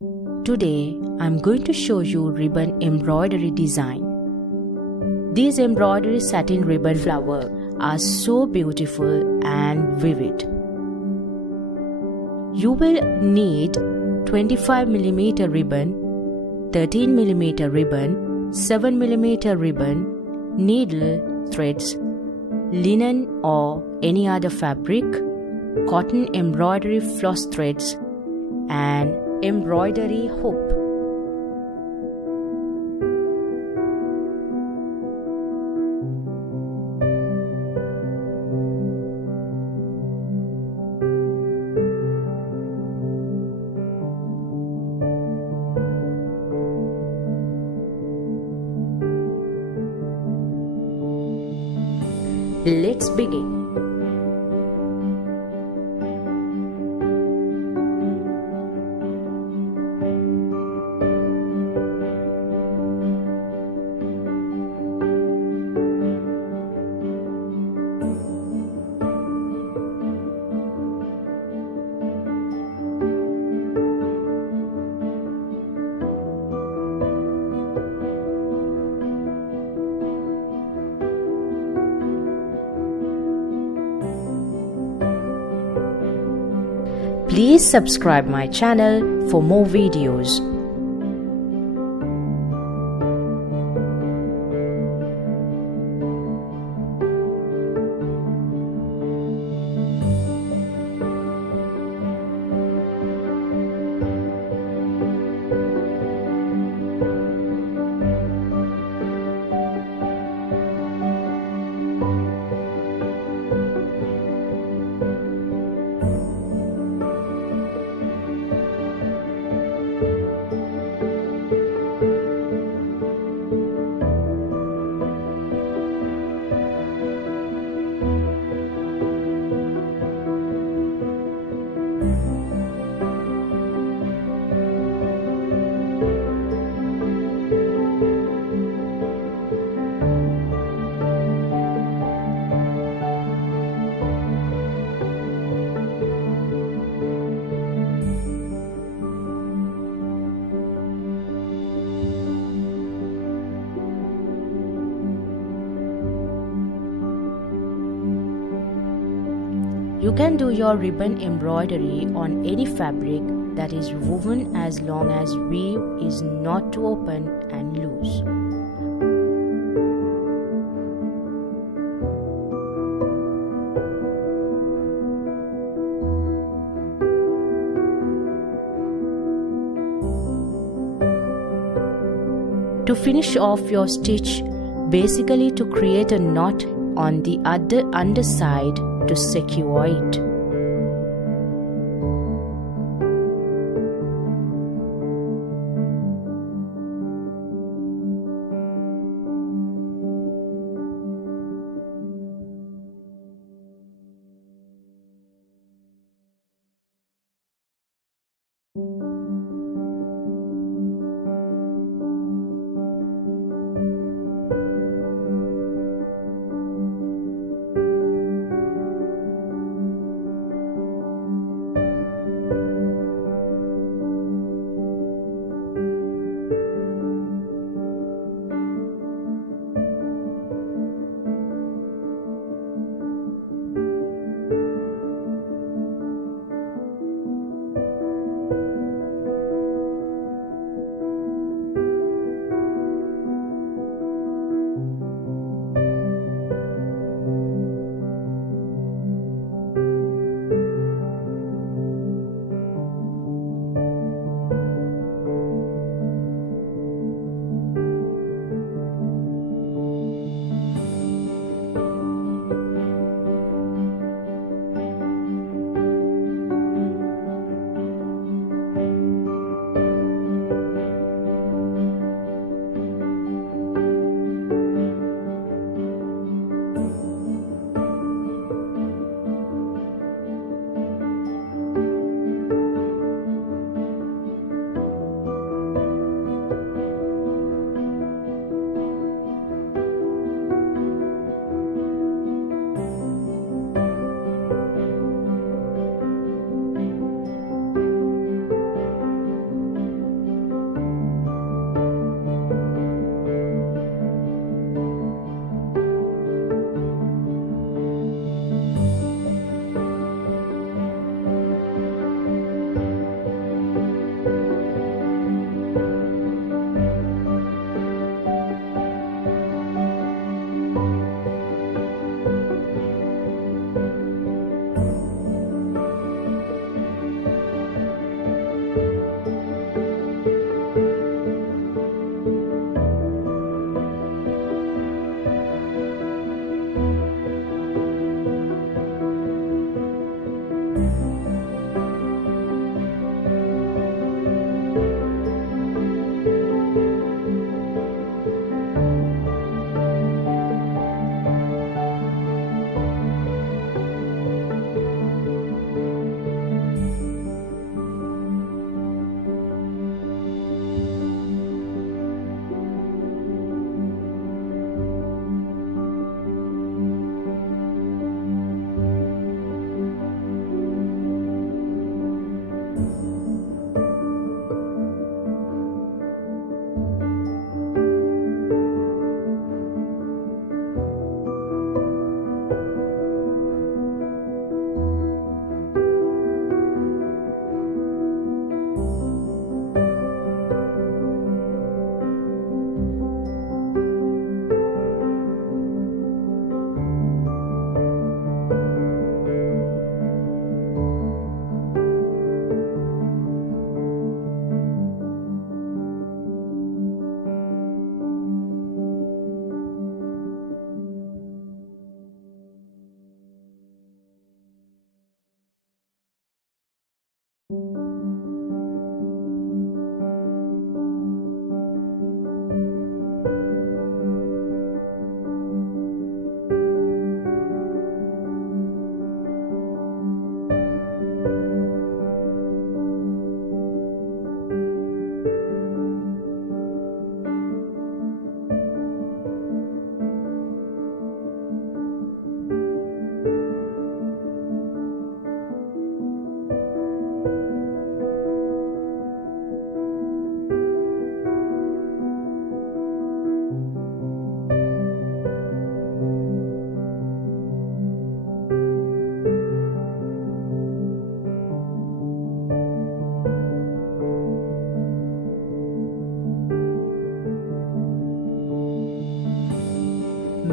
Today, I'm going to show you ribbon embroidery design. These embroidery satin ribbon flowers are so beautiful and vivid. You will need 25mm ribbon, 13mm ribbon, 7mm ribbon, needle, threads, linen or any other fabric, cotton embroidery floss threads, and embroidery hoop. Let's begin. Please subscribe my channel for more videos. You can do your ribbon embroidery on any fabric that is woven as long as weave is not too open and loose. To finish off your stitch, basically to create a knot on the other underside to secure it.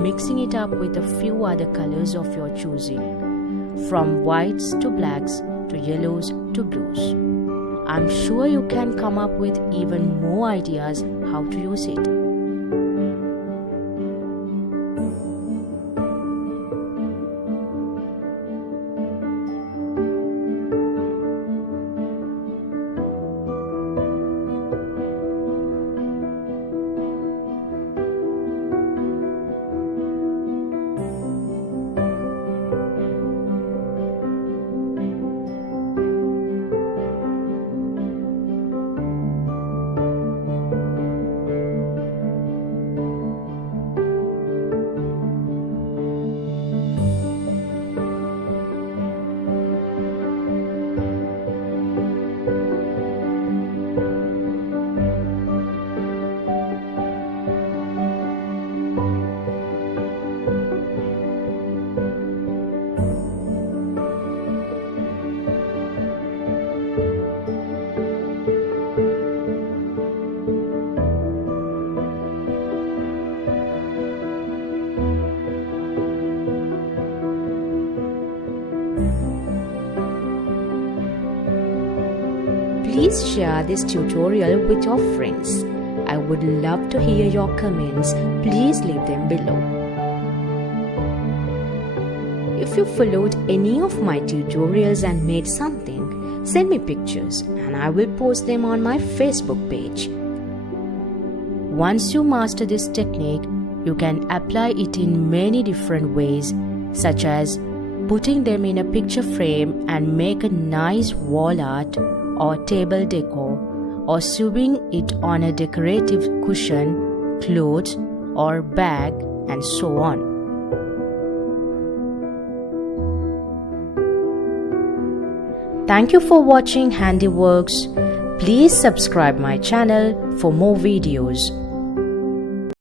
mixing it up with a few other colors of your choosing, from whites to blacks to yellows to blues. I'm sure you can come up with even more ideas how to use it. Please share this tutorial with your friends. I would love to hear your comments. Please leave them below. If you followed any of my tutorials and made something, send me pictures and I will post them on my Facebook page. Once you master this technique, you can apply it in many different ways, such as putting them in a picture frame and make a nice wall art or table decor, or sewing it on a decorative cushion, clothes or bag, and so on. Thank you for watching Handiworks. Please subscribe my channel for more videos.